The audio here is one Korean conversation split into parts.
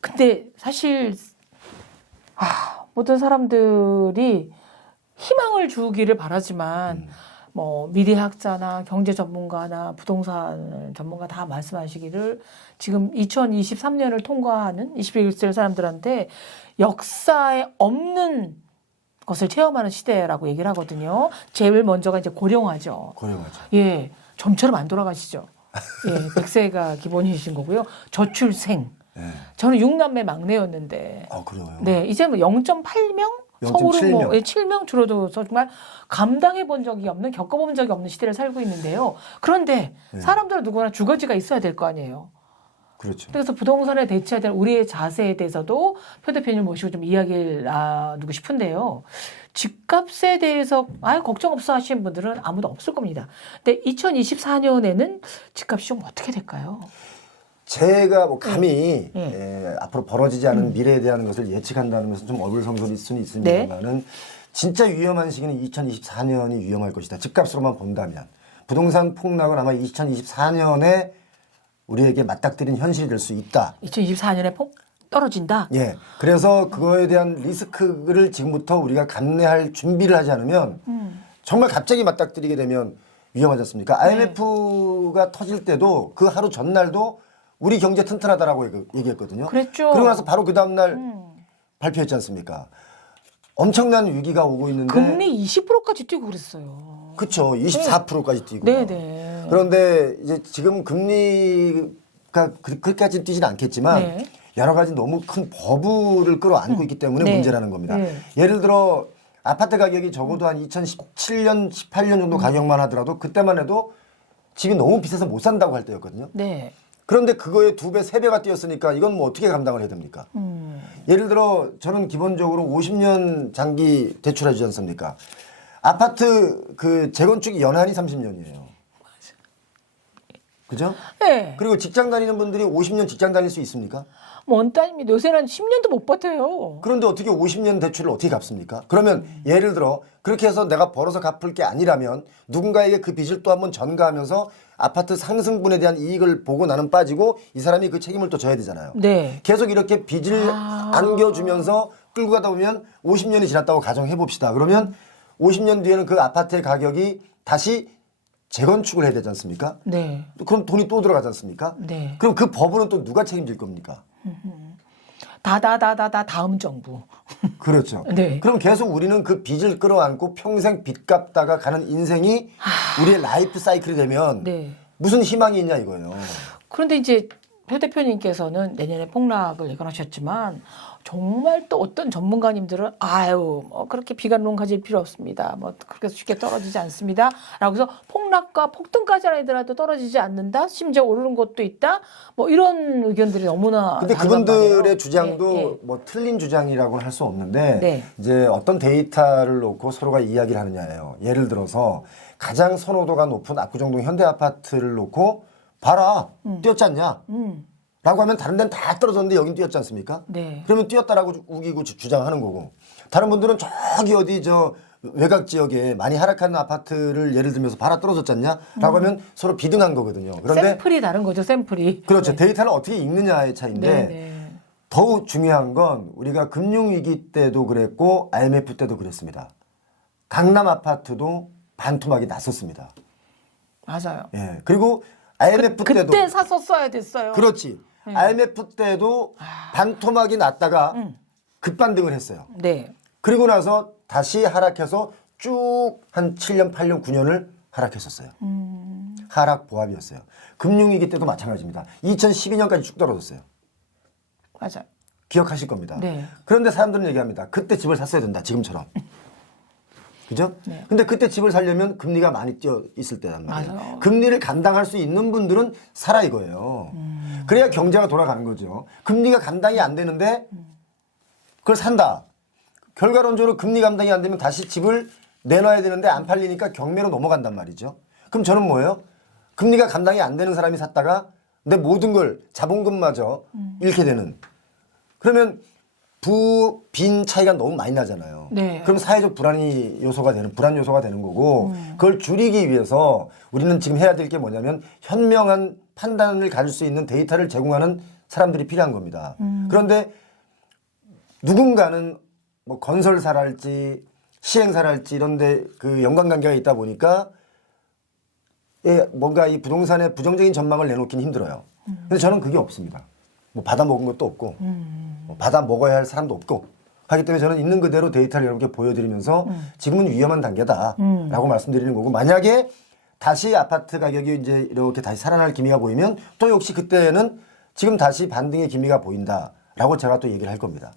근데 사실 모든 사람들이 희망을 주기를 바라지만 뭐 미래학자나 경제 전문가나 부동산 전문가 다 말씀하시기를 지금 2023년을 통과하는 21세 사람들한테 역사에 없는 것을 체험하는 시대라고 얘기를 하거든요. 제일 먼저가 이제 고령화죠. 고령화죠. 예, 좀처럼 안 돌아가시죠. 예, 100세가 기본이신 거고요. 저출생. 네. 저는 6남매 막내였는데. 아, 그래요? 네, 이제 뭐 0.8명? 0.7 서울은 뭐 명. 7명 줄어들어서 정말 감당해 본 적이 없는, 겪어본 적이 없는 시대를 살고 있는데요. 그런데 네. 사람들은 누구나 주거지가 있어야 될 거 아니에요. 그렇죠. 그래서 부동산에 대처해야 될 우리의 자세에 대해서도 표 대표님 모시고 좀 이야기를 나누고 싶은데요. 집값에 대해서 아예 걱정 없어 하시는 분들은 아무도 없을 겁니다. 근데 2024년에는 집값이 좀 어떻게 될까요? 제가 뭐 감히 네. 앞으로 벌어지지 않은 미래에 대한 것을 예측한다는 것은 좀 어불성설일 수는 있습니다만은 진짜 위험한 시기는 2024년이 위험할 것이다. 집값으로만 본다면. 부동산 폭락은 아마 2024년에 우리에게 맞닥뜨린 현실이 될 수 있다. 2024년에 떨어진다? 예. 그래서 그거에 대한 리스크를 지금부터 우리가 감내할 준비를 하지 않으면 정말 갑자기 맞닥뜨리게 되면 위험하지 않습니까? IMF가 터질 때도 그 하루 전날도 우리 경제 튼튼하다라고 얘기했거든요. 그랬죠. 그러고 나서 바로 그 다음날 발표했지 않습니까? 엄청난 위기가 오고 있는데. 금리 20%까지 뛰고 그랬어요. 그렇죠. 24%까지 뛰고. 네네. 그런데 이제 지금 금리가 그렇게까지 뛰지는 않겠지만 네. 여러 가지 너무 큰 버블을 끌어안고 있기 때문에 네. 문제라는 겁니다. 네. 예를 들어 아파트 가격이 적어도 한 2017년, 18년 정도 가격만 하더라도 그때만 해도 집이 너무 비싸서 못 산다고 할 때였거든요. 네. 그런데 그거에 2배, 3배가 뛰었으니까 이건 뭐 어떻게 감당을 해야 됩니까? 예를 들어 저는 기본적으로 50년 장기 대출해 주지 않습니까? 아파트 그 재건축이 연한이 30년이에요. 그죠? 네. 그리고 직장 다니는 분들이 50년 직장 다닐 수 있습니까? 먼 따님이 요새는 10년도 못 버텨요. 그런데 어떻게 50년 대출을 어떻게 갚습니까? 그러면 예를 들어 그렇게 해서 내가 벌어서 갚을 게 아니라면 누군가에게 그 빚을 또 한번 전가하면서 아파트 상승분에 대한 이익을 보고 나는 빠지고 이 사람이 그 책임을 또 져야 되잖아요. 네. 계속 이렇게 빚을 안겨주면서 끌고 가다 보면 50년이 지났다고 가정해 봅시다. 그러면 50년 뒤에는 그 아파트의 가격이 다시 재건축을 해야 되지 않습니까? 네. 그럼 돈이 또 들어가지 않습니까? 네. 그럼 그 버블은 또 누가 책임질 겁니까? 다음 정부. 그렇죠. 네. 그럼 계속 우리는 그 빚을 끌어안고 평생 빚 갚다가 가는 인생이 우리의 라이프 사이클이 되면 네. 무슨 희망이 있냐 이거예요. 그런데 이제 표 대표님께서는 내년에 폭락을 예견하셨지만 정말 또 어떤 전문가님들은 아유 뭐 그렇게 비관론 가질 필요 없습니다. 뭐 그렇게 쉽게 떨어지지 않습니다. 라고 해서 폭락과 폭등까지 아니더라도 떨어지지 않는다. 심지어 오르는 것도 있다. 뭐 이런 의견들이 너무나 근데 다양한 그분들의 말이에요. 주장도 네, 네. 뭐 틀린 주장이라고는 할 수 없는데 네. 이제 어떤 데이터를 놓고 서로가 이야기를 하느냐예요. 예를 들어서 가장 선호도가 높은 압구정동 현대아파트를 놓고 봐라 뛰었지 않냐 라고 하면 다른 데는 다 떨어졌는데 여긴 뛰었지 않습니까? 네. 그러면 뛰었다라고 우기고 주장하는 거고 다른 분들은 저기 어디 저 외곽 지역에 많이 하락하는 아파트를 예를 들면서 봐라 떨어졌지 않냐 라고 하면 서로 비등한 거거든요. 그런데 샘플이 다른 거죠. 샘플이. 그렇죠. 데이터를 어떻게 읽느냐의 차이인데 네, 네. 더욱 중요한 건 우리가 금융위기 때도 그랬고 IMF 때도 그랬습니다. 강남 아파트도 반토막이 났었습니다. 맞아요. 예. 그리고 IMF 때도 그때 샀었어야 됐어요. 그렇지. IMF 때도 반토막이 났다가 급반등을 했어요. 네. 그리고 나서 다시 하락해서 쭉 한 7년, 8년, 9년을 하락했었어요. 하락 보합이었어요. 금융위기 때도 마찬가지입니다. 2012년까지 쭉 떨어졌어요. 맞아요. 기억하실 겁니다. 네. 그런데 사람들은 얘기합니다. 그때 집을 샀어야 된다. 지금처럼. 그죠? 네. 근데 그때 집을 사려면 금리가 많이 뛰어 있을 때란 말이에요. 맞아요. 금리를 감당할 수 있는 분들은 사라 이거예요. 그래야 경제가 돌아가는 거죠. 금리가 감당이 안 되는데 그걸 산다. 결과론적으로 금리 감당이 안 되면 다시 집을 내놔야 되는데 안 팔리니까 경매로 넘어간단 말이죠. 그럼 저는 뭐예요? 금리가 감당이 안 되는 사람이 샀다가 내 모든 걸 자본금마저 잃게 되는. 그러면 부빈 차이가 너무 많이 나잖아요. 네. 그럼 사회적 불안 요소가 되는 거고 그걸 줄이기 위해서 우리는 지금 해야 될 게 뭐냐면 현명한 판단을 가질 수 있는 데이터를 제공하는 사람들이 필요한 겁니다. 그런데 누군가는 뭐 건설사랄지 시행사랄지 이런데 그 연관관계가 있다 보니까 예, 뭔가 이 부동산의 부정적인 전망을 내놓기는 힘들어요. 근데 저는 그게 없습니다. 뭐 받아 먹은 것도 없고 뭐 받아 먹어야 할 사람도 없고 하기 때문에 저는 있는 그대로 데이터를 여러분께 보여드리면서 지금은 위험한 단계다라고 말씀드리는 거고, 만약에 다시 아파트 가격이 이제 이렇게 다시 살아날 기미가 보이면 또 역시 그때는 지금 다시 반등의 기미가 보인다라고 제가 또 얘기를 할 겁니다.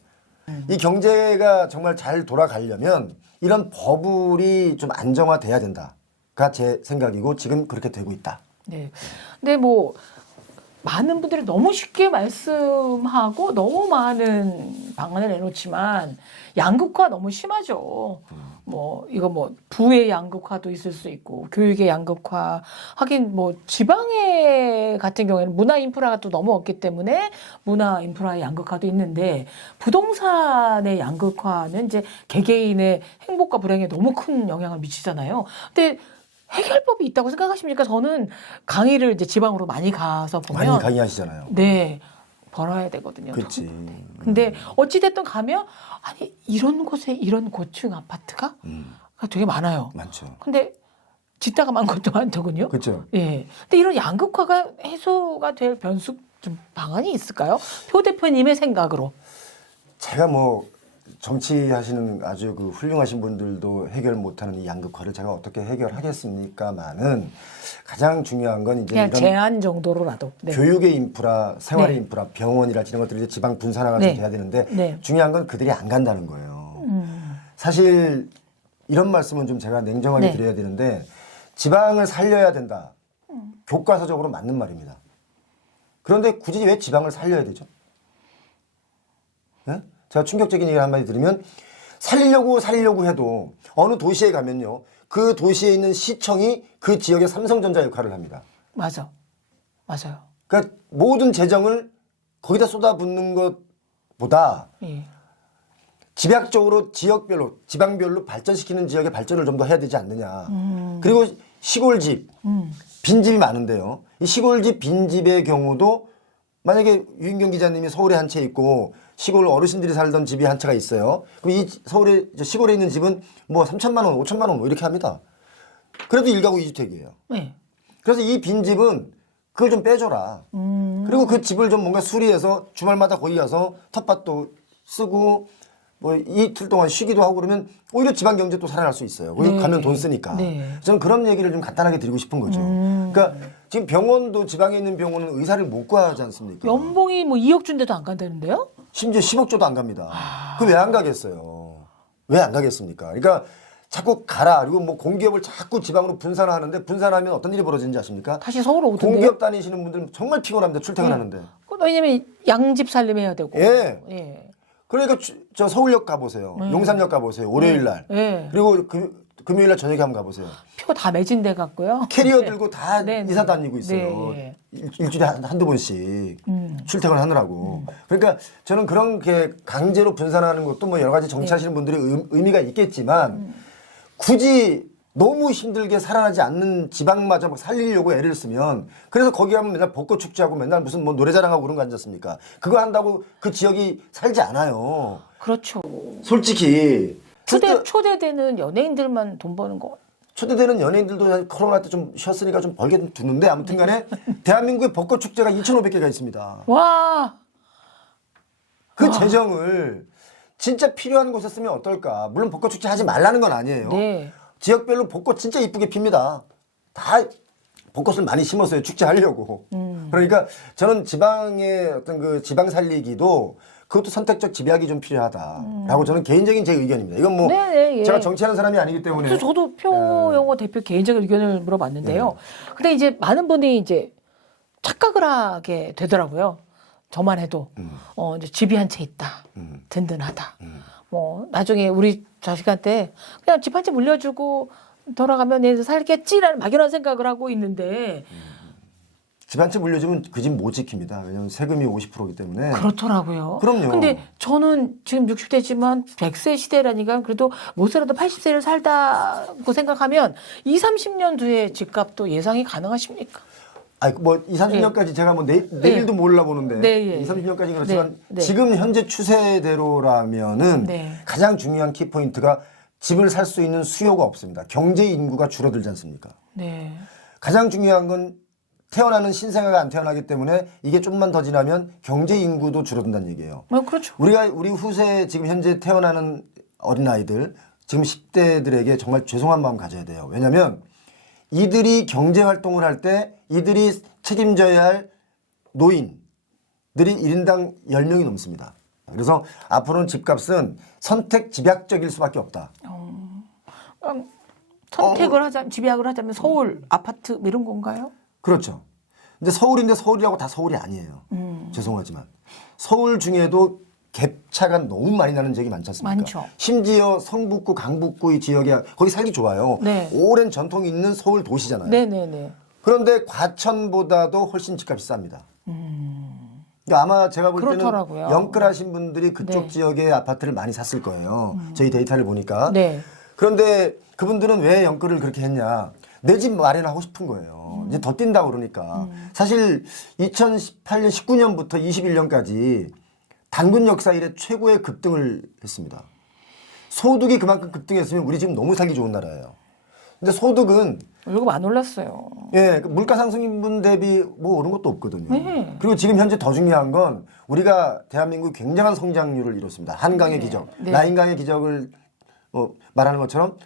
이 경제가 정말 잘 돌아가려면 이런 버블이 좀 안정화돼야 된다가 제 생각이고 지금 그렇게 되고 있다. 네. 근데 뭐 많은 분들이 너무 쉽게 말씀하고 너무 많은 방안을 내놓지만 양극화 너무 심하죠. 뭐 이거 뭐 부의 양극화도 있을 수 있고 교육의 양극화, 하긴 뭐 지방에 같은 경우에는 문화 인프라가 또 너무 없기 때문에 문화 인프라의 양극화도 있는데, 부동산의 양극화는 이제 개개인의 행복과 불행에 너무 큰 영향을 미치잖아요. 근데 해결법이 있다고 생각하십니까? 저는 강의를 이제 지방으로 많이 가서 보면 많이 강의하시잖아요. 네, 벌어야 되거든요. 그렇지. 근데 어찌됐든 가면 아니 이런 곳에 이런 고층 아파트가 되게 많아요. 많죠. 근데 짓다가 만 것도 많더군요. 그렇죠. 예. 근데 이런 양극화가 해소가 될 변수 좀 방안이 있을까요? 표 대표님의 생각으로. 제가 뭐 정치하시는 아주 그 훌륭하신 분들도 해결 못하는 이 양극화를 제가 어떻게 해결하겠습니까만은 가장 중요한 건 이제 그냥 이런 제한 정도로라도. 네. 교육의 인프라, 생활의 네. 인프라, 병원이라 이런 것들이 이제 지방 분산화가 네. 좀 돼야 되는데 네. 중요한 건 그들이 안 간다는 거예요. 사실 이런 말씀은 좀 제가 냉정하게 네. 드려야 되는데, 지방을 살려야 된다. 교과서적으로 맞는 말입니다. 그런데 굳이 왜 지방을 살려야 되죠? 네? 제가 충격적인 얘기를 한마디 드리면, 살리려고 해도 어느 도시에 가면요, 그 도시에 있는 시청이 그 지역의 삼성전자 역할을 합니다. 맞아. 맞아요. 그러니까 모든 재정을 거기다 쏟아붓는 것보다 예. 집약적으로 지역별로, 지방별로 발전시키는 지역의 발전을 좀 더 해야 되지 않느냐. 그리고 시골집, 빈집이 많은데요. 이 시골집, 빈집의 경우도 만약에 유인경 기자님이 서울에 한 채 있고 시골 어르신들이 살던 집이 한 채가 있어요. 그럼 이 서울에, 시골에 있는 집은 뭐 3천만 원, 5천만 원 뭐 이렇게 합니다. 그래도 1가구 2주택이에요. 네. 그래서 이 빈집은 그걸 좀 빼줘라. 그리고 그 집을 좀 뭔가 수리해서 주말마다 거기 가서 텃밭도 쓰고 뭐 이틀 동안 쉬기도 하고 그러면 오히려 지방 경제 또 살아날 수 있어요. 거기 네. 가면 돈 쓰니까. 네. 저는 그런 얘기를 좀 간단하게 드리고 싶은 거죠. 그러니까 지금 병원도, 지방에 있는 병원은 의사를 못 구하지 않습니까? 연봉이 뭐 2억 준데도 안 간다는데요? 심지어 10억조도 안 갑니다. 그 왜 안 가겠어요? 왜 안 가겠습니까? 그러니까 자꾸 가라. 그리고 뭐 공기업을 자꾸 지방으로 분산하는데, 분산하면 어떤 일이 벌어지는지 아십니까? 다시 서울 오던데요? 공기업 다니시는 분들은 정말 피곤합니다. 출퇴근하는데. 왜냐면 양집 살림해야 되고. 예. 예. 그러니까 저 서울역 가보세요. 용산역 가보세요. 월요일 날. 예. 그리고 금요일 날 저녁에 한번 가보세요. 표 다 매진돼 갖고요. 캐리어 네. 들고 다 네, 네. 이사 다니고 있어요. 네. 일주일에 한두 번씩 출퇴근을 하느라고. 그러니까 저는 그런 게 강제로 분산하는 것도 뭐 여러 가지 정치하시는 분들의 의미가 있겠지만 굳이 너무 힘들게 살아나지 않는 지방마저 막 살리려고 애를 쓰면, 그래서 거기 가면 맨날 벚꽃 축제하고 맨날 무슨 뭐 노래자랑하고 그런 거 아니지 않습니까? 그거 한다고 그 지역이 살지 않아요. 그렇죠. 솔직히. 초대되는 연예인들만 돈 버는 거. 초대되는 연예인들도 코로나 때 좀 쉬었으니까 좀 벌게 두는데, 아무튼 간에 대한민국에 벚꽃 축제가 2,500개가 있습니다. 와. 그 재정을 진짜 필요한 곳에 쓰면 어떨까? 물론 벚꽃 축제 하지 말라는 건 아니에요. 네. 지역별로 벚꽃 진짜 이쁘게 핍니다. 다 벚꽃을 많이 심었어요. 축제하려고. 그러니까 저는 지방의 어떤 그 지방 살리기도 그것도 선택적 집약이 좀 필요하다라고 저는 개인적인 제 의견입니다. 이건 뭐 네네, 예. 제가 정치하는 사람이 아니기 때문에. 그래서 저도 표영호 대표 개인적인 의견을 물어봤는데요. 근데 이제 많은 분이 이제 착각을 하게 되더라고요. 저만 해도 이제 집이 한 채 있다, 든든하다. 뭐 나중에 우리 자식한테 그냥 집 한 채 물려주고 돌아가면 얘들 살겠지라는 막연한 생각을 하고 있는데 집 한 채 물려주면 그 집 못 지킵니다. 왜냐하면 세금이 50%이기 때문에. 그렇더라고요. 그럼요. 근데 저는 지금 60대지만 100세 시대라니까 그래도 못 살아도 80세를 살다고 생각하면 20, 30년 뒤에 집값도 예상이 가능하십니까? 뭐 2, 30년까지 제가 뭐 내일도 몰라보는데 네, 예. 2, 30년까지 그렇지만 네. 지금 현재 추세대로라면은 네. 가장 중요한 키포인트가 집을 살 수 있는 수요가 없습니다. 경제 인구가 줄어들지 않습니까? 네. 가장 중요한 건 태어나는 신생아가 안 태어나기 때문에 이게 조금만 더 지나면 경제 인구도 줄어든다는 얘기예요. 그렇죠. 우리 후세 지금 현재 태어나는 어린아이들 지금 10대들에게 정말 죄송한 마음 가져야 돼요. 왜냐하면 이들이 경제 활동을 할 때 이들이 책임져야 할 노인들이 1인당 10명이 넘습니다. 그래서 앞으로는 집값은 선택 집약적일 수밖에 없다. 선택을 하자면 집약을 하자면 서울 아파트 뭐 이런 건가요? 그렇죠. 근데 서울인데 서울이라고 다 서울이 아니에요. 죄송하지만 서울 중에도 갭차가 너무 많이 나는 지역이 많지 않습니까? 많죠. 심지어 성북구, 강북구 이 지역에 거기 살기 좋아요. 네. 오랜 전통이 있는 서울 도시잖아요. 네네네. 그런데 과천보다도 훨씬 집값이 쌉니다. 그러니까 아마 제가 볼 그렇더라고요. 때는 영끌하신 분들이 그쪽 네. 지역에 아파트를 많이 샀을 거예요. 저희 데이터를 보니까. 네. 그런데 그분들은 왜 영끌을 그렇게 했냐. 내 집 마련하고 싶은 거예요. 이제 더 뛴다고 그러니까. 사실 2018년, 19년부터 21년까지 단군 역사 이래 최고의 급등을 했습니다. 소득이 그만큼 급등했으면 우리 지금 너무 살기 좋은 나라예요. 근데 소득은 월급 안 올랐어요. 예, 그 물가 상승분 대비 뭐 오른 것도 없거든요. 네. 그리고 지금 현재 더 중요한 건 우리가 대한민국이 굉장한 성장률을 이뤘습니다. 한강의 기적, 네. 라인강의 기적을 말하는 것처럼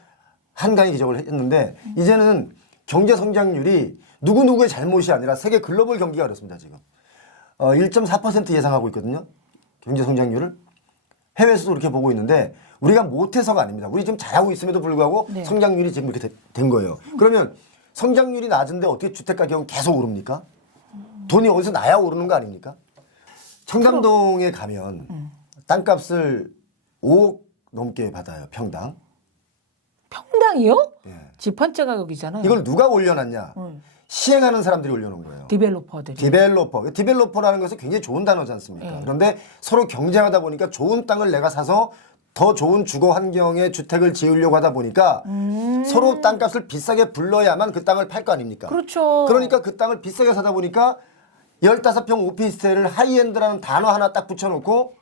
한강의 기적을 했는데 이제는 경제 성장률이 누구누구의 잘못이 아니라 세계 글로벌 경기가 어렵습니다. 지금 1.4% 예상하고 있거든요. 경제 성장률을. 해외에서도 그렇게 보고 있는데 우리가 못해서가 아닙니다. 우리 지금 잘하고 있음에도 불구하고 네. 성장률이 지금 이렇게 된 거예요. 그러면 성장률이 낮은데 어떻게 주택 가격은 계속 오릅니까? 돈이 어디서 나야 오르는 거 아닙니까? 청담동에 가면 땅값을 5억 넘게 받아요. 평당. 평당이요? 예. 집 한 채 가격이잖아요. 이걸 누가 올려놨냐? 시행하는 사람들이 올려놓은 거예요. 디벨로퍼들이. 디벨로퍼라는 것은 굉장히 좋은 단어지 않습니까? 네. 그런데 서로 경쟁하다 보니까 좋은 땅을 내가 사서 더 좋은 주거 환경의 주택을 지으려고 하다 보니까 서로 땅값을 비싸게 불러야만 그 땅을 팔 거 아닙니까? 그렇죠. 그러니까 그 땅을 비싸게 사다 보니까 15평 오피스텔을 하이엔드라는 단어 하나 딱 붙여놓고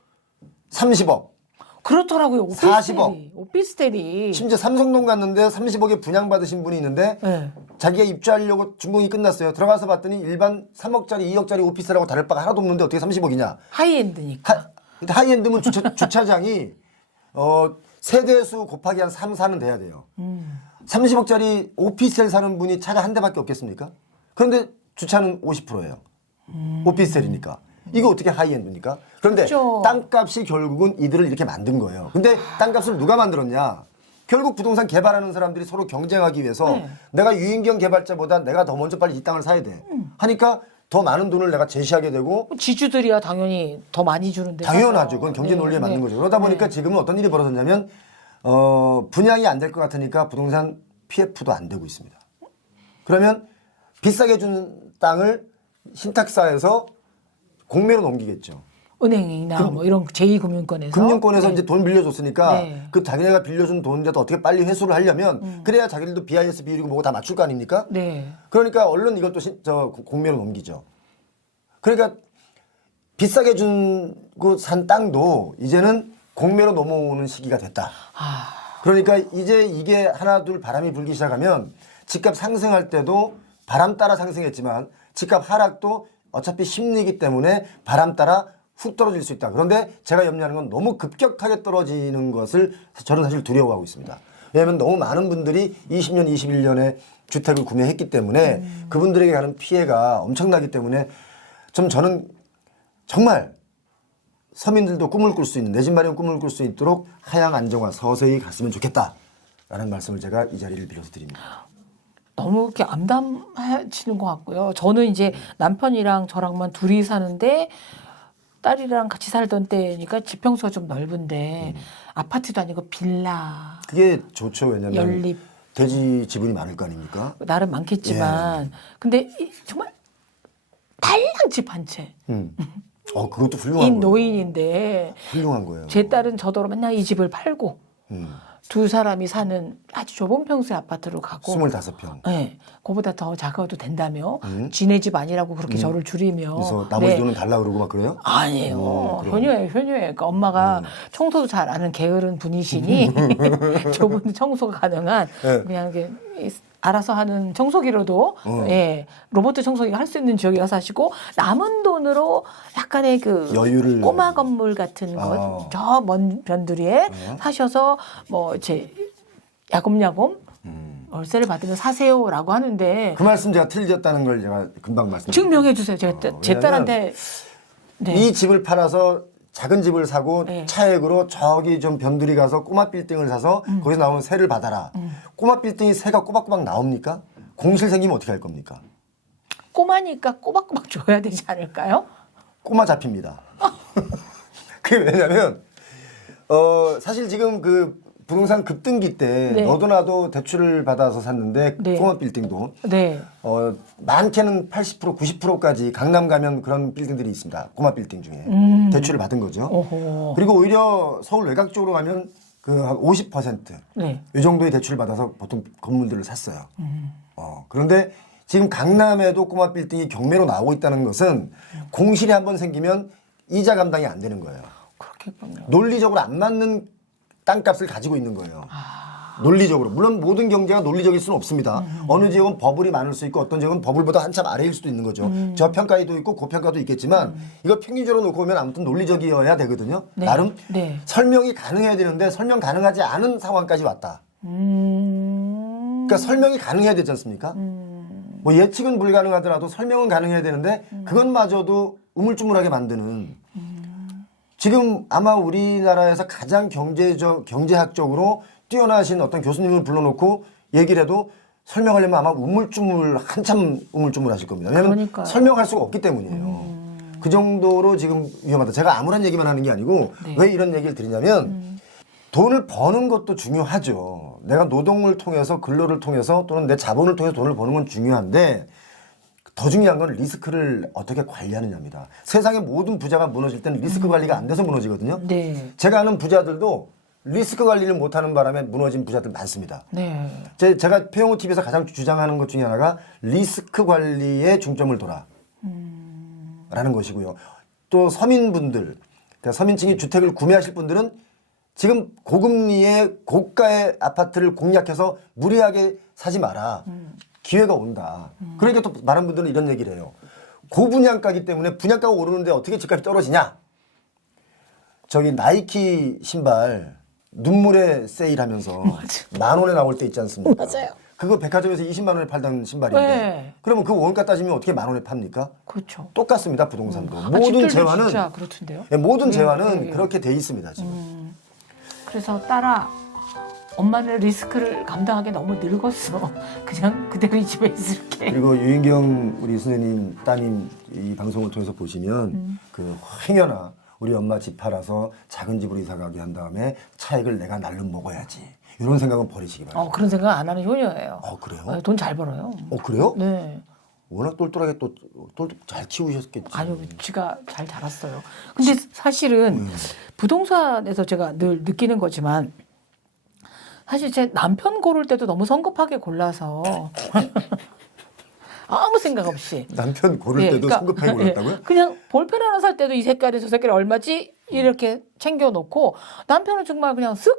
30억. 그렇더라고요. 오피스텔이. 40억. 오피스텔이. 심지어 삼성동 갔는데 30억에 분양받으신 분이 있는데 네. 자기가 입주하려고 준공이 끝났어요. 들어가서 봤더니 일반 3억짜리, 2억짜리 오피스텔하고 다를 바가 하나도 없는데 어떻게 30억이냐. 하이엔드니까. 하이엔드면 주차장이 세대수 곱하기 한 3, 4는 돼야 돼요. 30억짜리 오피스텔 사는 분이 차가 한 대밖에 없겠습니까? 그런데 주차는 50%예요. 오피스텔이니까. 이거 어떻게 하이엔드입니까? 그런데 그렇죠. 땅값이 결국은 이들을 이렇게 만든 거예요. 근데 땅값을 누가 만들었냐? 결국 부동산 개발하는 사람들이 서로 경쟁하기 위해서 네. 내가 유인경 개발자보다 내가 더 먼저 빨리 이 땅을 사야 돼. 하니까 더 많은 돈을 내가 제시하게 되고 지주들이야 당연히 더 많이 주는데. 당연하죠. 그건 경제 네, 논리에 맞는 네. 거죠. 그러다 보니까 네. 지금은 어떤 일이 벌어졌냐면 분양이 안 될 것 같으니까 부동산 PF도 안 되고 있습니다. 그러면 비싸게 준 땅을 신탁사에서 공매로 넘기겠죠. 은행이나 뭐 이런 제2금융권에서. 금융권에서 네. 이제 돈 빌려줬으니까 네. 그 자기네가 빌려준 돈이라도 어떻게 빨리 회수를 하려면 그래야 자기들도 BIS 비율이고 뭐고 다 맞출 거 아닙니까? 네. 그러니까 얼른 이것도 공매로 넘기죠. 그러니까 비싸게 주고 산 땅도 이제는 공매로 넘어오는 시기가 됐다. 아, 그러니까 이제 이게 하나 둘 바람이 불기 시작하면 집값 상승할 때도 바람 따라 상승했지만 집값 하락도 어차피 심리이기 때문에 바람 따라 훅 떨어질 수 있다. 그런데 제가 염려하는 건 너무 급격하게 떨어지는 것을 저는 사실 두려워하고 있습니다. 왜냐하면 너무 많은 분들이 20년, 21년에 주택을 구매했기 때문에 그분들에게 가는 피해가 엄청나기 때문에 저는 정말 서민들도 꿈을 꿀 수 있는 내 집 마련 꿈을 꿀 수 있도록 하향 안정화 서서히 갔으면 좋겠다라는 말씀을 제가 이 자리를 빌어서 드립니다. 너무 이렇게 암담해지는 것 같고요. 저는 이제 남편이랑 저랑만 둘이 사는데 딸이랑 같이 살던 때니까 지평수가 좀 넓은데 아파트도 아니고 빌라. 그게 좋죠. 왜냐하면 연립. 대지 지분이 많을 거 아닙니까? 나름 많겠지만 근데 정말 달랑 집 한 채. 그것도 훌륭한 인 거예요. 노인인데 훌륭한 거예요. 제 딸은 저더러 맨날 이 집을 팔고 두 사람이 사는 아주 좁은 평수의 아파트로 가고 25평. 네, 그보다 더 작아도 된다며 지네 집 아니라고 그렇게 저를 줄이며 그래서 나머지 네. 돈은 달라 그러고 막 그래요? 아니에요. 그럼. 효녀예요, 효녀예요. 그러니까 엄마가 청소도 잘 아는 게으른 분이시니 좁은 청소가 가능한 네. 그냥 이게 알아서 하는 청소기로도 예, 로봇 청소기가 할 수 있는 지역에 사시고 남은 돈으로 약간의 그 여유를 꼬마 건물 같은 것 저 먼 변두리에 사셔서 뭐 제 야곱야곱 월세를 받으면 사세요라고 하는데 그 말씀 제가 틀렸다는 걸 제가 금방 말씀드릴게요. 증명해 주세요. 제가 제 왜냐면 딸한테 네. 이 집을 팔아서 작은 집을 사고 네. 차액으로 저기 좀 변두리 가서 꼬마 빌딩을 사서 거기서 나오는 세를 받아라. 꼬마 빌딩이 세가 꼬박꼬박 나옵니까? 공실 생기면 어떻게 할 겁니까? 꼬마니까 꼬박꼬박 줘야 되지 않을까요? 꼬마 잡힙니다. 그게 왜냐면 사실 지금 그 부동산 급등기 때 네. 너도 나도 대출을 받아서 샀는데 네. 꼬마 빌딩도 네. 많게는 80% 90%까지 강남 가면 그런 빌딩들이 있습니다. 꼬마 빌딩 중에 대출을 받은 거죠. 오호. 그리고 오히려 서울 외곽 쪽으로 가면 그 한 50% 네. 이 정도의 대출을 받아서 보통 건물들을 샀어요. 그런데 지금 강남에도 꼬마 빌딩이 경매로 나오고 있다는 것은 공실이 한번 생기면 이자 감당이 안 되는 거예요. 그렇겠군요. 논리적으로 안 맞는 땅값을 가지고 있는 거예요. 논리적으로. 물론 모든 경제가 논리적일 수는 없습니다. 어느 지역은 버블이 많을 수 있고 어떤 지역은 버블보다 한참 아래일 수도 있는 거죠. 저평가도 있고 고평가도 있겠지만 이거 평균적으로 놓고 보면 아무튼 논리적이어야 되거든요. 네. 나름 네. 설명이 가능해야 되는데 설명 가능하지 않은 상황까지 왔다. 그러니까 설명이 가능해야 되지 않습니까? 뭐 예측은 불가능하더라도 설명은 가능해야 되는데 그것마저도 우물쭈물하게 만드는 지금 아마 우리나라에서 가장 경제학적으로 뛰어나신 어떤 교수님을 불러놓고 얘기를 해도 설명하려면 아마 한참 우물쭈물 하실 겁니다. 왜냐하면 그러니까요. 설명할 수가 없기 때문이에요. 그 정도로 지금 위험하다. 제가 아무런 얘기만 하는 게 아니고 네. 왜 이런 얘기를 드리냐면 돈을 버는 것도 중요하죠. 내가 노동을 통해서 근로를 통해서 또는 내 자본을 통해서 돈을 버는 건 중요한데 더 중요한 건 리스크를 어떻게 관리하느냐입니다. 세상의 모든 부자가 무너질 때는 리스크 관리가 안 돼서 무너지거든요. 네. 제가 아는 부자들도 리스크 관리를 못하는 바람에 무너진 부자들 많습니다. 네. 제가 페용호 TV에서 가장 주장하는 것 중에 하나가 리스크 관리에 중점을 둬라 라는 것이고요. 또 서민분들, 그러니까 서민층이 주택을 구매하실 분들은 지금 고금리의 고가의 아파트를 공략해서 무리하게 사지 마라. 기회가 온다. 그러니까 또 많은 분들은 이런 얘기를 해요. 고분양가기 때문에 분양가가 오르는데 어떻게 집값이 떨어지냐? 저기 나이키 신발 눈물에 세일하면서 10,000원에 나올 때 있지 않습니까? 맞아요. 그거 백화점에서 20만 원에 팔던 신발인데 네. 그러면 그 원가 따지면 어떻게 10,000원에 팝니까? 그렇죠. 똑같습니다. 부동산도. 아, 모든 집들도 재화는 진짜 그렇던데요. 예, 모든 재화는 예. 그렇게 돼 있습니다. 지금. 그래서 딸아, 엄마는 리스크를 감당하기 너무 늙었어. 그냥 그대로 이 집에 있을게. 그리고 유인경 우리 선생님 따님 이 방송을 통해서 보시면 그 행여나 우리 엄마 집 팔아서 작은 집으로 이사 가게 한 다음에 차익을 내가 날름 먹어야지. 이런 생각은 버리시기 바랍니다. 그런 생각 안 하는 효녀예요. 그래요? 돈 잘 벌어요. 그래요? 네. 워낙 똘똘하게 또 잘 키우셨겠지. 아니요, 지가 잘 자랐어요. 근데 사실은 부동산에서 제가 늘 느끼는 거지만 사실 제 남편 고를 때도 너무 성급하게 골라서 아무 생각 없이 남편 고를 예, 때도 그러니까, 성급하게 골랐다고요? 예, 그냥 볼펜 하나 살 때도 이 색깔이 저 색깔이 얼마지 이렇게 챙겨놓고 남편은 정말 그냥 쓱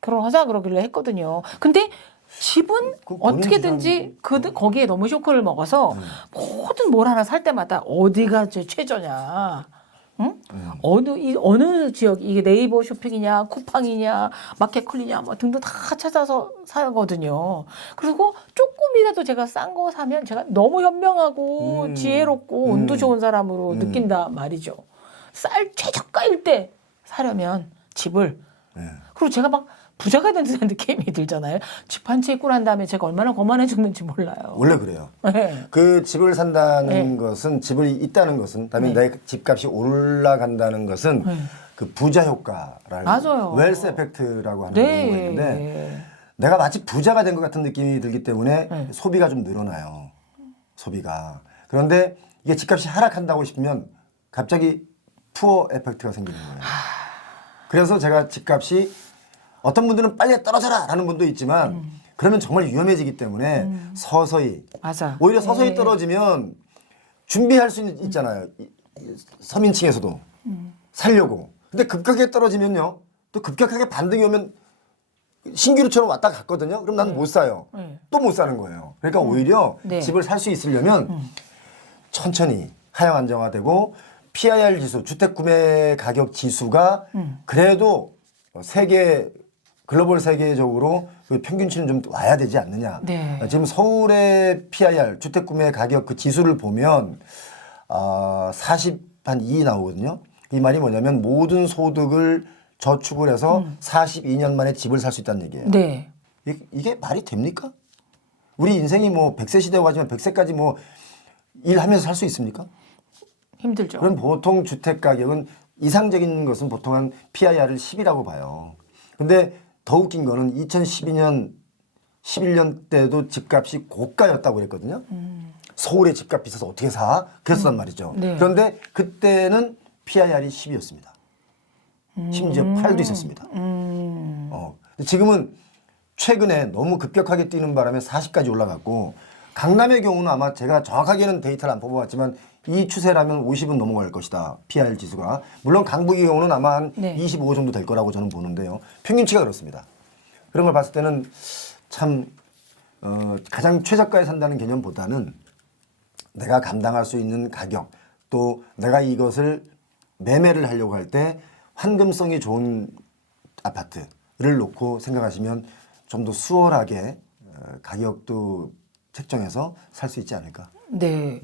결혼하자 그러길래 했거든요. 근데 집은 그건 본인 어떻게든지 거기에 너무 쇼크를 먹어서 모든 뭘 하나 살 때마다 어디가 제 최저냐. 응? 어느 지역 이게 네이버 쇼핑이냐 쿠팡이냐 마켓컬리냐 뭐 등등 다 찾아서 사거든요. 그리고 조금이라도 제가 싼 거 사면 제가 너무 현명하고 지혜롭고 운도 좋은 사람으로 느낀다 말이죠. 최저가일 때 사려면 집을 그리고 제가 막 부자가 된다는 느낌이 들잖아요. 집 한 채 있고 난 다음에 제가 얼마나 거만해졌는지 몰라요. 원래 그래요. 네. 그 집을 산다는 네. 것은 집을 있다는 것은 그다음에 네. 내 집값이 올라간다는 것은 그 부자 효과를 맞아요. 웰스 에펙트라고 하는 네. 경우가 있는데 내가 마치 부자가 된 것 같은 느낌이 들기 때문에 네. 소비가 좀 늘어나요. 소비가. 그런데 이게 집값이 하락한다고 싶으면 갑자기 푸어 에펙트가 생기는 거예요. 그래서 제가 집값이 어떤 분들은 빨리 떨어져라 라는 분도 있지만 그러면 정말 위험해지기 때문에 서서히 맞아. 오히려 서서히 네. 떨어지면 준비할 수 있잖아요. 서민층에서도 살려고. 근데 급격하게 떨어지면요. 또 급격하게 반등이 오면 신기루처럼 왔다 갔거든요. 그럼 나는 못 사요. 네. 또 못 사는 거예요. 그러니까 오히려 네. 집을 살 수 있으려면 천천히 하향 안정화되고 PIR 지수, 주택 구매 가격 지수가 그래도 세계 글로벌 세계적으로 그 평균치는 좀 와야 되지 않느냐. 네. 지금 서울의 PIR 주택 구매 가격 그 지수를 보면 42 나오거든요. 이 말이 뭐냐면 모든 소득을 저축을 해서 42년 만에 집을 살 수 있다는 얘기예요. 네. 이게 말이 됩니까? 우리 인생이 뭐 100세 시대고 하지만 100세까지 뭐 일하면서 살 수 있습니까? 힘들죠. 그럼 보통 주택 가격은 이상적인 것은 보통 한 PIR을 10이라고 봐요. 근데 더 웃긴 거는 2012년, 11년 때도 집값이 고가였다고 그랬거든요. 서울에 집값 비싸서 어떻게 사? 그랬단 말이죠. 네. 그런데 그때는 PIR이 10이었습니다. 심지어 8도 있었습니다. 근데 지금은 최근에 너무 급격하게 뛰는 바람에 40까지 올라갔고 강남의 경우는 아마 제가 정확하게는 데이터를 안 뽑아봤지만 이 추세라면 50은 넘어갈 것이다. PIR 지수가. 물론 강북의 경우는 아마 한 네. 25 정도 될 거라고 저는 보는데요. 평균치가 그렇습니다. 그런 걸 봤을 때는 참 가장 최저가에 산다는 개념보다는 내가 감당할 수 있는 가격 또 내가 이것을 매매를 하려고 할 때 환금성이 좋은 아파트를 놓고 생각하시면 좀 더 수월하게 가격도 책정해서 살 수 있지 않을까. 네.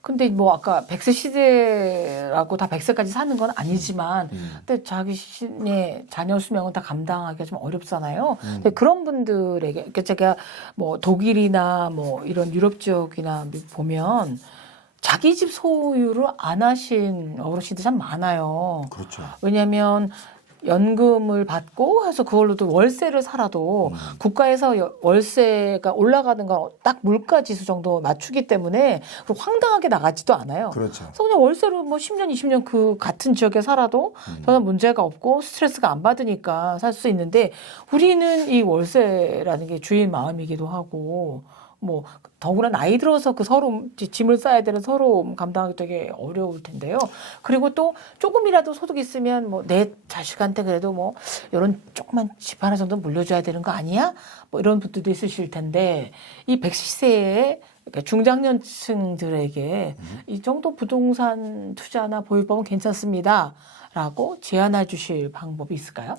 근데 뭐 아까 100세 시대라고 다 100세까지 사는 건 아니지만 근데 자기 신의 자녀 수명은 다 감당하기가 좀 어렵잖아요. 근데 그런 분들에게 그러니까 제가 뭐 독일이나 뭐 이런 유럽 지역이나 보면 자기 집 소유를 안 하신 어르신들 참 많아요. 그렇죠. 왜냐하면 연금을 받고 해서 그걸로도 월세를 살아도 국가에서 월세가 올라가는 건 딱 물가 지수 정도 맞추기 때문에 황당하게 나가지도 않아요. 그렇죠. 그래서 그냥 월세로 뭐 10년, 20년 그 같은 지역에 살아도 저는 문제가 없고 스트레스가 안 받으니까 살 수 있는데 우리는 이 월세라는 게 주인 마음이기도 하고 뭐 더구나 나이 들어서 그 서러움 짐을 싸야 되는 서러움 감당하기 되게 어려울 텐데요. 그리고 또 조금이라도 소득 있으면 뭐 내 자식한테 그래도 뭐 이런 조그만 집 하나 정도 물려줘야 되는 거 아니야? 뭐 이런 분들도 있으실 텐데 이 110세의 그러니까 중장년층들에게 이 정도 부동산 투자나 보유법은 괜찮습니다라고 제안해 주실 방법이 있을까요?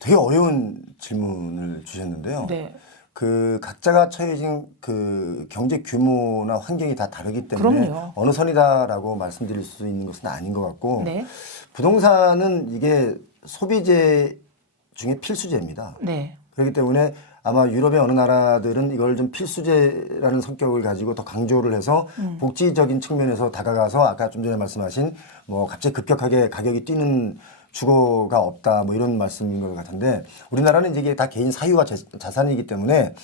되게 어려운 질문을 주셨는데요. 네. 그 각자가 처해진 그 경제 규모나 환경이 다 다르기 때문에 그럼요. 어느 선이다라고 말씀드릴 수 있는 것은 아닌 것 같고 네. 부동산은 이게 소비재 중에 필수재입니다. 네. 그렇기 때문에 아마 유럽의 어느 나라들은 이걸 좀 필수재라는 성격을 가지고 더 강조를 해서 복지적인 측면에서 다가가서 아까 좀 전에 말씀하신 뭐 갑자기 급격하게 가격이 뛰는 주거가 없다 뭐 이런 말씀인 것 같은데 우리나라는 이제 이게 다 개인 사유와 자산이기 때문에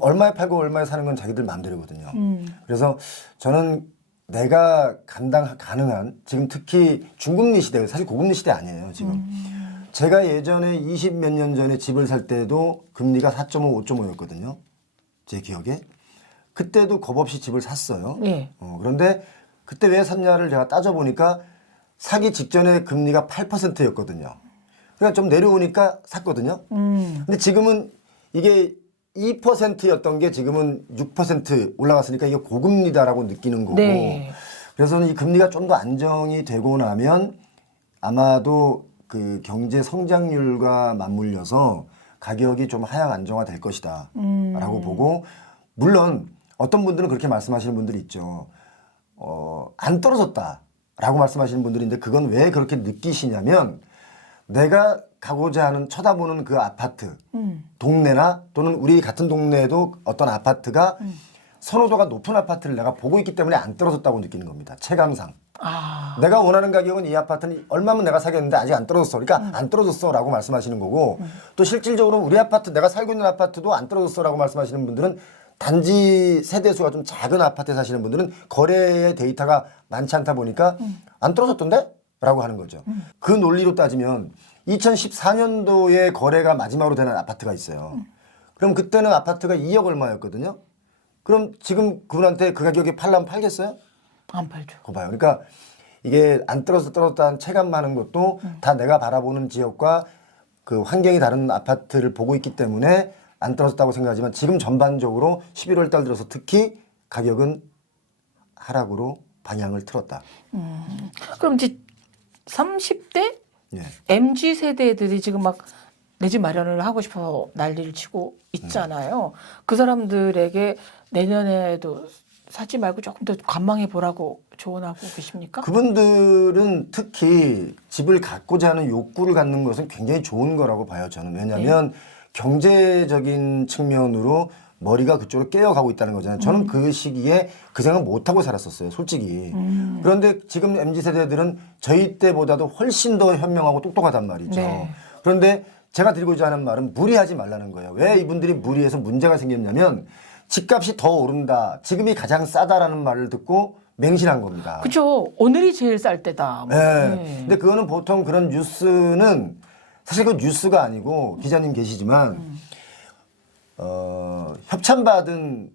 얼마에 팔고 얼마에 사는 건 자기들 마음대로거든요. 그래서 저는 내가 감당 가능한 지금 특히 중금리 시대 사실 고금리 시대 아니에요 지금. 제가 예전에 20 몇 년 전에 집을 살 때도 금리가 4.5, 5.5였거든요. 제 기억에. 그때도 겁없이 집을 샀어요. 네. 그런데 그때 왜 샀냐를 제가 따져보니까 사기 직전에 금리가 8%였거든요. 그러니까 좀 내려오니까 샀거든요. 근데 지금은 이게 2%였던 게 지금은 6% 올라갔으니까 이게 고금리다라고 느끼는 거고. 네. 그래서 이 금리가 좀 더 안정이 되고 나면 아마도 그 경제 성장률과 맞물려서 가격이 좀 하향 안정화 될 것이다. 라고 보고 물론 어떤 분들은 그렇게 말씀하시는 분들이 있죠. 안 떨어졌다. 라고 말씀하시는 분들인데 그건 왜 그렇게 느끼시냐면 내가 가고자 하는 쳐다보는 그 아파트 동네나 또는 우리 같은 동네에도 어떤 아파트가 선호도가 높은 아파트를 내가 보고 있기 때문에 안 떨어졌다고 느끼는 겁니다. 체감상. 아. 내가 원하는 가격은 이 아파트는 얼마면 내가 사겠는데 아직 안 떨어졌어. 그러니까 안 떨어졌어 라고 말씀하시는 거고 또 실질적으로 우리 아파트 내가 살고 있는 아파트도 안 떨어졌어 라고 말씀하시는 분들은 단지 세대수가 좀 작은 아파트에 사시는 분들은 거래의 데이터가 많지 않다 보니까 안 떨어졌던데? 라고 하는 거죠. 그 논리로 따지면 2014년도에 거래가 마지막으로 되는 아파트가 있어요. 그럼 그때는 아파트가 2억 얼마였거든요. 그럼 지금 그분한테 그 가격에 팔려면 팔겠어요? 안 팔죠. 그거 봐요. 그러니까 이게 안 떨어졌다는 체감하는 것도 다 내가 바라보는 지역과 그 환경이 다른 아파트를 보고 있기 때문에 안 떨어졌다고 생각하지만 지금 전반적으로 11월 달 들어서 특히 가격은 하락으로 방향을 틀었다. 그럼 이제 30대 예. MZ 세대들이 지금 막 내 집 마련을 하고 싶어서 난리를 치고 있잖아요. 그 사람들에게 내년에도 사지 말고 조금 더 관망해 보라고 조언하고 계십니까? 그분들은 특히 집을 갖고자 하는 욕구를 갖는 것은 굉장히 좋은 거라고 봐요, 저는. 왜냐하면 경제적인 측면으로 머리가 그쪽으로 깨어가고 있다는 거잖아요. 저는 그 시기에 그 생각 못하고 살았었어요, 솔직히. 그런데 지금 MZ세대들은 저희 때보다도 훨씬 더 현명하고 똑똑하단 말이죠. 네. 그런데 제가 드리고자 하는 말은 무리하지 말라는 거예요. 왜 이분들이 무리해서 문제가 생겼냐면 집값이 더 오른다. 지금이 가장 싸다라는 말을 듣고 맹신한 겁니다. 그렇죠. 오늘이 제일 쌀 때다. 뭐. 네. 네. 근데 그거는 보통 그런 뉴스는 사실 그 뉴스가 아니고 기자님 계시지만 협찬받은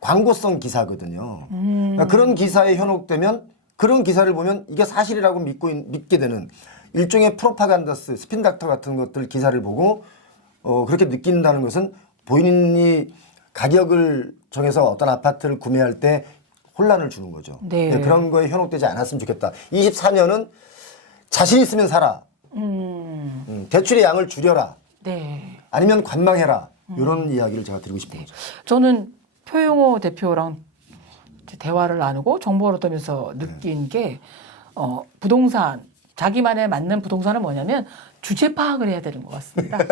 광고성 기사거든요. 그러니까 그런 기사에 현혹되면 그런 기사를 보면 이게 사실이라고 믿게 되는 일종의 프로파간다스, 스핀닥터 같은 것들 기사를 보고 그렇게 느낀다는 것은 본인이 가격을 정해서 어떤 아파트를 구매할 때 혼란을 주는 거죠. 네. 그런 거에 현혹되지 않았으면 좋겠다. 24년은 자신 있으면 사라. 대출의 양을 줄여라. 네. 아니면 관망해라. 이런 이야기를 제가 드리고 싶은 거죠. 저는 표용호 대표랑 이제 대화를 나누고 정보를 얻으면서 느낀 게 부동산 자기만에 맞는 부동산은 뭐냐면 주체 파악을 해야 되는 것 같습니다. 네.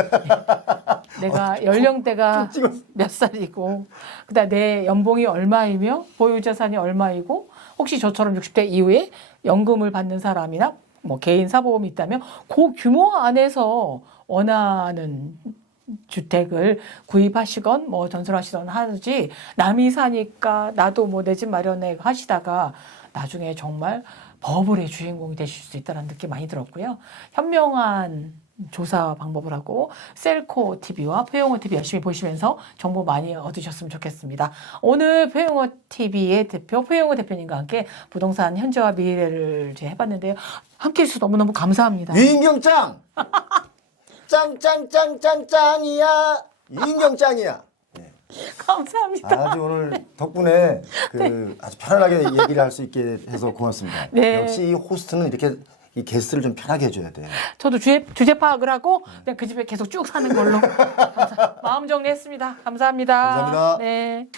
내가 연령대가 몇 살이고 그다음 내 연봉이 얼마이며 보유자산이 얼마이고 혹시 저처럼 60대 이후에 연금을 받는 사람이나 뭐 개인 사보험이 있다면 그 규모 안에서 원하는 주택을 구입하시건 뭐 전설하시던 하지 남이 사니까 나도 뭐 내 집 마련해 하시다가 나중에 정말 버블의 주인공이 되실 수 있다는 느낌 많이 들었고요. 현명한 조사 방법을 하고 셀코 TV와 표용호 TV 열심히 보시면서 정보 많이 얻으셨으면 좋겠습니다. 오늘 표용호 TV의 대표 표용호 대표님과 함께 부동산 현재와 미래를 이제 해봤는데요. 함께해 주셔서 너무너무 감사합니다. 유인경 짱! 짱짱짱짱짱이야. 유인경 짱이야. 감사합니다. 아주 오늘 덕분에 아주 편안하게 얘기를 할 수 있게 해서 고맙습니다. 네. 역시 이 호스트는 이렇게 이 게스트를 좀 편하게 해줘야 돼. 저도 주제 파악을 하고 그냥 그 집에 계속 쭉 사는 걸로 마음 정리했습니다. 감사합니다. 감사합니다. 네.